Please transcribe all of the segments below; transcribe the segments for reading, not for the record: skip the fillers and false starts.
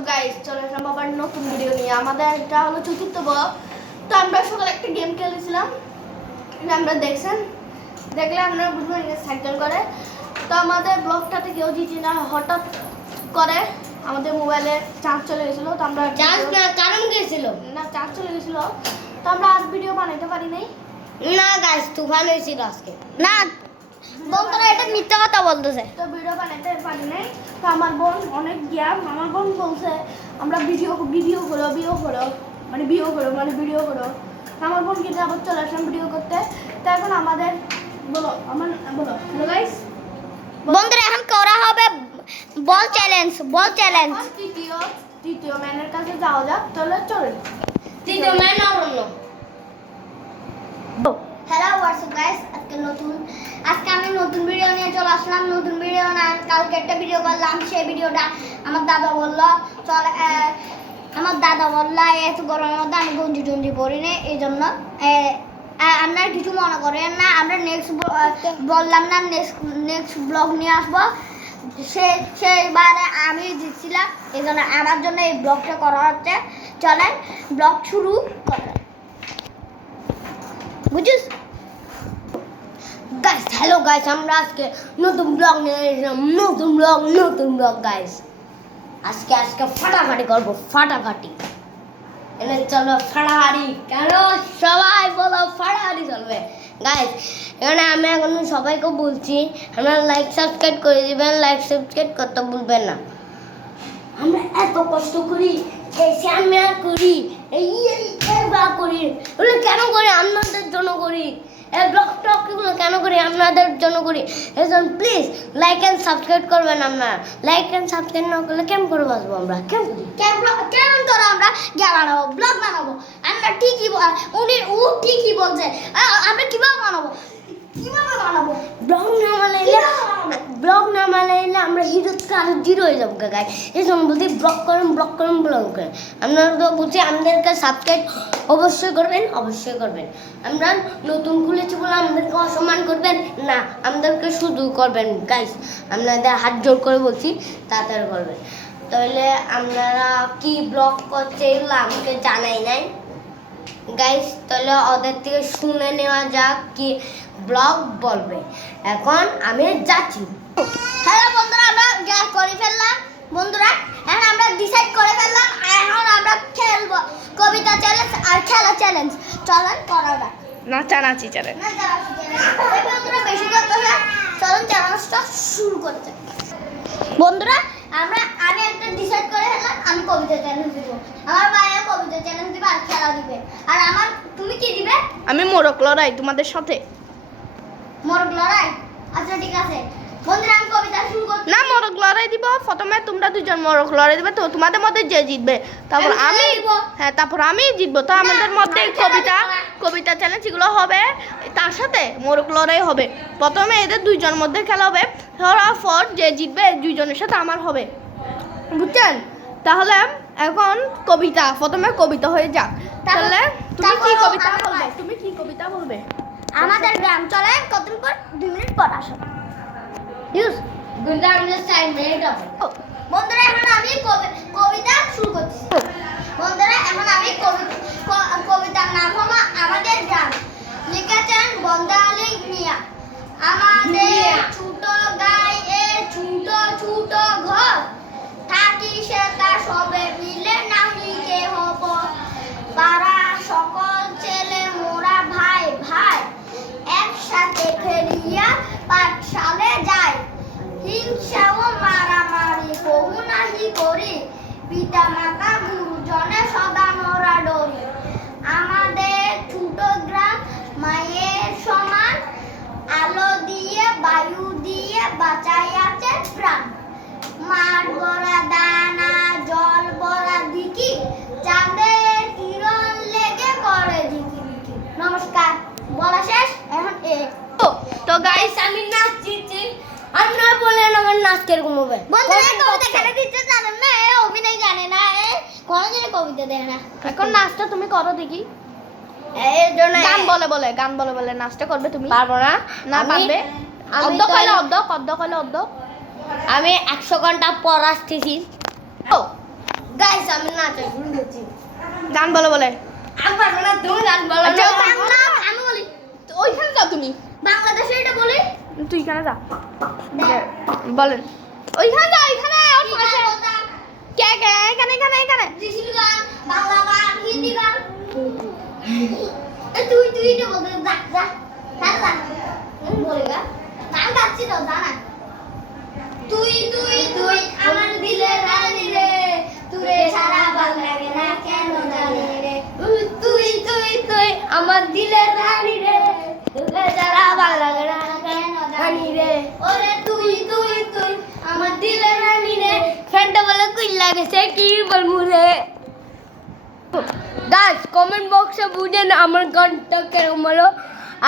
WhatsApp guys, চলে আসলাম আবার নতুন ভিডিও নিয়ে। আমাদের এটা হলো চতুর্থ ব্লগ। তো আমরা সকালে একটা গেম খেলেছিলাম, আমরা দেখলে আপনারা বুঝবেন সাইকেল করে। তো আমাদের ব্লগটাতে কেউ জিতি না, হঠাৎ করে আমাদের মোবাইলে চার্জ চলে গেছিলো। তো আমরা চার্জ না কারণ গেছিল না, চার্জ চলে গেছিলো। তো আমরা আজ ভিডিও বানাইতে পারি নাই। না গাইস, তুফান হয়েছিল আজকে। না বন্ধুরা, এটা মিথ্যা কথা বলতেছে। তো ভিডিও বানাইতে পারি নাই। তো আমার বোন অনেক জ্ঞান, আমার বোন বলছে আমরা ভিডিও করো। আমার বোন কিন্তু আবার চলে আসলাম ভিডিও করতে। তো এখন আমাদের বলো হ্যালো গাইস, বন্ধুরা এখন করা হবে বল চ্যালেঞ্জ। তৃতীয় ম্যানের কাছে যাওয়া যাক। চলে তৃতীয় ম্যান অরণ্য। হ্যালো হোয়াটসঅ্যাপ গাইস, আজকে আমি নতুন ভিডিও নিয়ে চলে আসলাম। নতুন ভিডিও না, কালকে একটা ভিডিও করলাম, সেই ভিডিওটা আমার দাদা বললো এত গরমের মধ্যে আমি গঞ্জি টঞ্জি পরি না, এই জন্য আপনারা কিছু মনে করেন না। আমরা বললাম না নেক্সট ব্লগ নিয়ে আসবো, সেইবারে আমি জিতছিলাম, এই জন্য আমার জন্য এই ব্লগটা করা হচ্ছে। চলেন ব্লগ শুরু করেন, বুঝিস গাইস। হ্যালো গাইস, আমরা আজকে নতুন ব্লগ নিয়ে এসেছিলাম। নতুন ব্লগ গাইস। আজকে ফাটাফাটি করবো, ফাটাফাটি। এনে চলো ফাটাফাটি, কেন সবাই বলো ফাটাফাটি চলবে গাইস। এখানে আমি এখন সবাইকে বলছি, আপনারা লাইক সাবস্ক্রাইব করে দিবেন, লাইক সাবস্ক্রাইব করতে ভুলবেন না। আমরা এত কষ্ট করি, এই শ্যামিয়া করি, এই করি, ওগুলো কেন করি? আপনাদের জন্য করি। এই ব্লগ টকগুলো কেন করি? আপনাদের জন্য করি। এই জন্য প্লিজ লাইক অ্যান্ড সাবস্ক্রাইব করবেন। আপনারা লাইক অ্যান্ড সাবস্ক্রাইব না করলে কেমন করে বাঁচবো আমরা? কেমন করে আমরা বানাবো, ব্লগ বানাবো? আমরা ঠিকই বলছে, আমরা কিভাবে বানাবো ব্লগ না বানাইলে আমরা জিরো হয়ে যাবো গাই। এই জন্য বলছি ব্লগ করেন। আপনারা তো বলছি আমাদেরকে সাবস্ক্রাইব অবশ্যই করবেন। আমরা নতুন খুলেছি বলে আমাদেরকে অসম্মান করবেন না, আমাদেরকে শুধু করবেন গাইস। আপনাদের হাত জোর করে বলছি, তাড়াতাড়ি করবেন। তাহলে আপনারা কি ব্লগ করছে এগুলো আমাকে জানাই নাই গাইস। তাহলে ওদের থেকে শুনে নেওয়া যাক কি ব্লগ বলবে। এখন আমি যাচ্ছি। হ্যালো বন্ধুরা, আমরা করে ফেললাম। বন্ধুরা এখন আমরা ডিসাইড করে ফেললাম, এখন আমরা খেলবো কবিতা চ্যালেঞ্জ আর খেলা চ্যালেঞ্জ। চলেন করা যাক। নাচানাচি চ্যালেঞ্জ। বন্ধুরা বেশি করতে হবে, চলেন চ্যালেঞ্জটা শুরু করতে। বন্ধুরা আমি একটা ডিসাইড করে ফেললাম, আমি কবিতা চ্যালেঞ্জ দিব, আমার ভাইয়া কবিতা চ্যালেঞ্জ দিবে আর খেলা দিবে। আর তুমি কি দিবে? আমি মোরক লড়াই তোমাদের সাথে। মোরগ লড়াই? আচ্ছা ঠিক আছে বন্ধুরা, আমি কবিতা শুরু করছি। না, মোরগ লড়াই দিব। প্রথমে তোমরা দুজন মোরগ লড়াই দিবে, তো তোমাদের মধ্যে যে জিতবে তারপর তারপর আমি জিতবো। তো আমাদের মধ্যে কবিতা চ্যালেঞ্জ এগুলো হবে, তার সাথে মোরগ লড়াই হবে। প্রথমে এদের দুইজন মধ্যে খেলা হবে, তারপর যে জিতবে দুইজনের সাথে আমার হবে, বুঝছেন? তাহলে এখন প্রথমে কবিতা হয়ে যাক। তাহলে তুমি কি কবিতা বলবে? আমাদের গ্রাম চলে কতদিন পর, 2 মিনিট পর আসো। বন্ধুরা এখন আমি কবিতা শুরু করছি। বন্ধুরা এখন আমি কবিতার নাম হলো আমাদের গ্রাম, লিখেছেন বন্দা আলী মিয়া। আমাদের ছোট গায়ে ছোট ঘর, থাকি সেটা সবে মিলে নাহি কেহ পর। পাড়া সকল ছেলে মোরা ভাই একসাথে খেলিয়া পাঠশালে যায়। হিংসা ও মারামারি কহু নাহি করি, পিতা মাতা গুরুজনে সদা মোরা ডরি। আমাদের ছোট গ্রাম মায়ের সমান, আলো দিয়ে বায়ু দিয়ে বাঁচাই আছে প্রাণ। মাঠ ভরা দানা জল ভরা দিকি, চাঁদের কিরণ লেগে করে ঝিকিমিকি। নমস্কার, বলা শেষ। এখন তো গাইস আমি নাচছি, আপনারা বলেন আমার নাচ কিরকম হবে। বন্ধুরা কবিতা খেলে দিতে জানেন না, অভিনয় জানে না, কোনদিন কবিতা দেয় না। এখন নাচটা তুমি করো দেখি। এর জন্য গান বলে নাচটা করবে তুমি? পারবো না। না পারবে? অর্ধ কইলে অর্ধ। আমি 100 ঘন্টা পর আসতেছি। আমি নাচা শুরু করছি। গান বলে বলে আমি পারবো না, তুমি গান বলো আচ্ছা, না। বাংলা আমি বলি তো ওইখানে যাও তুমি, বাংলাদেশে এটা বলি। তুই এখানে যা বলেন, ওইখানে যা, ওইখানে ওর পাশে। কে কে এখানে এখানে এখানে দেশি গান, বাংলা গান, হিন্দি গান। তুই তুই এটা বলতে যা যা যা বলে গা গান গাচ্ছি তো জানা। তুই তুই তুই আমার দিলে রানী রে, তুরে সারা ভাল লাগে না কেন জানি রে। তুই তুই তুই আমার দিলে রানী রে, তুরে সারা ভাল লাগে না কেন জানি রে। ওরে তুই তুই তুই আমার দিলে রানী রে, ফ্রেন্ডটা বলে কুই লাগেছে কি বলমু রে। গাইস কমেন্ট বক্সে বুঝেন আমার গানটা কেরকম হলো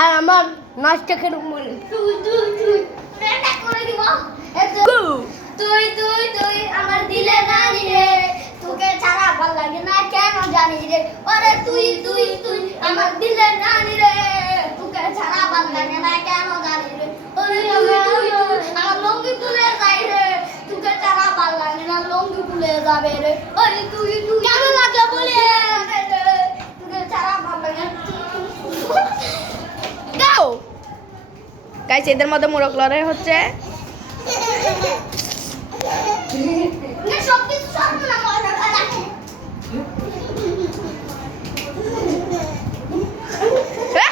আর আমার নাচটা কেরকম হলো। তুই তুই তুই ফ্রেন্ডটা করে দিব। তুই তুই তুই আমার দিলে রানী রে, তোকে ছাড়া ভাল লাগে না কেন জানি রে। ওরে তুই তুই তুই আমার দিলে রানী রে, তোকে ছাড়া ভাল লাগে না কেন জানি রে। ওরে তুই তুই তুই আমার লঙ্গি খুলে যাই রে, তোকে ছাড়া ভাল লাগে না লঙ্গি খুলে যাবে রে। ওরে তুই তুই কেন লাগে বলে তোকে ছাড়া ভাল লাগে না। গাও গাইস, এদের মধ্যে মোরক লড়াই হচ্ছে। সব কিছু সর্বনা মজা করা।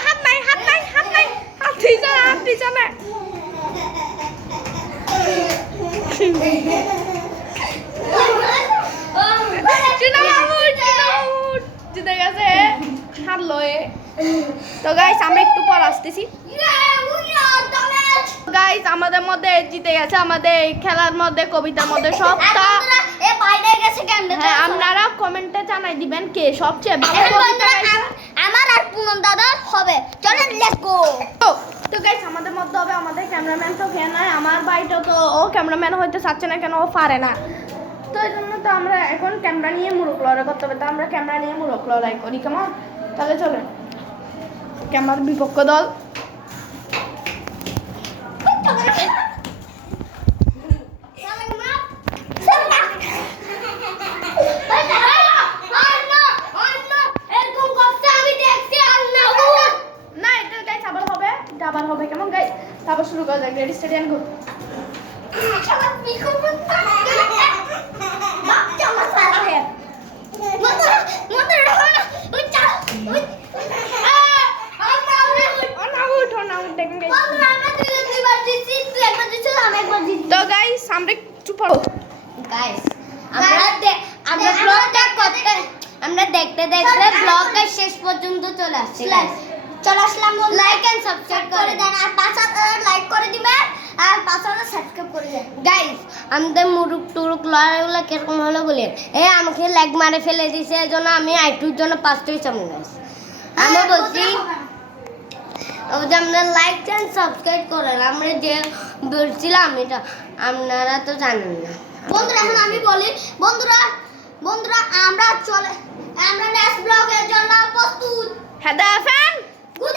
হাত নাই হাত নাই হাত নাই, হাত দিছে না, হাত দিছে না। জিতে গেছে হাত লয়ে। তো গাইস আমরা একটু পর আসতেছি। গাইস আমাদের মধ্যে জিতে গেছে, আমাদের এই খেলার মধ্যে কবিতার মধ্যে সবটা। হ্যাঁ, আপনারা কমেন্টে জানাই দিবেন কে সবচেয়ে ভালো কবিতা গাইছে। আমার আর পুনম দাদা হবে। চলেন লেটস গো। তো গাইস আমাদের মধ্যে হবে আমাদের ক্যামেরাম্যান তো কেন নয়, আমার ভাইটা তো ও ক্যামেরাম্যান হইতে চাচ্ছে না কেন, ও পারে না। তো এই জন্য তো আমরা এখন ক্যামেরা নিয়ে মুরুক লড়াই করতে হবে, তো আমরা ক্যামেরা নিয়ে মুরুক লড়াই করি কেমন। তাহলে চলেন, ক্যামেরার বিপক্ষ দল। না এটা গাইস আবার হবে, এটা আবার হবে কেমন গাইস। তারপর শুরু করা যাক, রেডি স্টেডি এন্ড গো। তো গাইস আমরা একটু পড়ো। আমরা দেখতে দেখতে ব্লগের শেষ পর্যন্ত চলে আসছি। চলে আসলাম, লাইক এন্ড সাবস্ক্রাইব করে দেন আর 5000 লাইক করে দিবেন আর 5000 সাবস্ক্রাইব করে দেন। গাইস আমাদের মুরুক টুরুক লড়াইগুলো কিরকম হলো বলি, আমাকে লাইক মারে ফেলে দিয়েছে, এজন্য আমি আইটুর জন্য 5টাই সামনে আসি। আমি বলছি যে আমরা লাইক এন্ড সাবস্ক্রাইব করেন, আমরা যে বলছিলাম এটা আপনারা তো জানেন না। বন্ধুরা এখন আমি বলি, বন্ধুরা আমরা নেক্সট ব্লগের জন্য প্রস্তুত। হ্যাঁ, গুড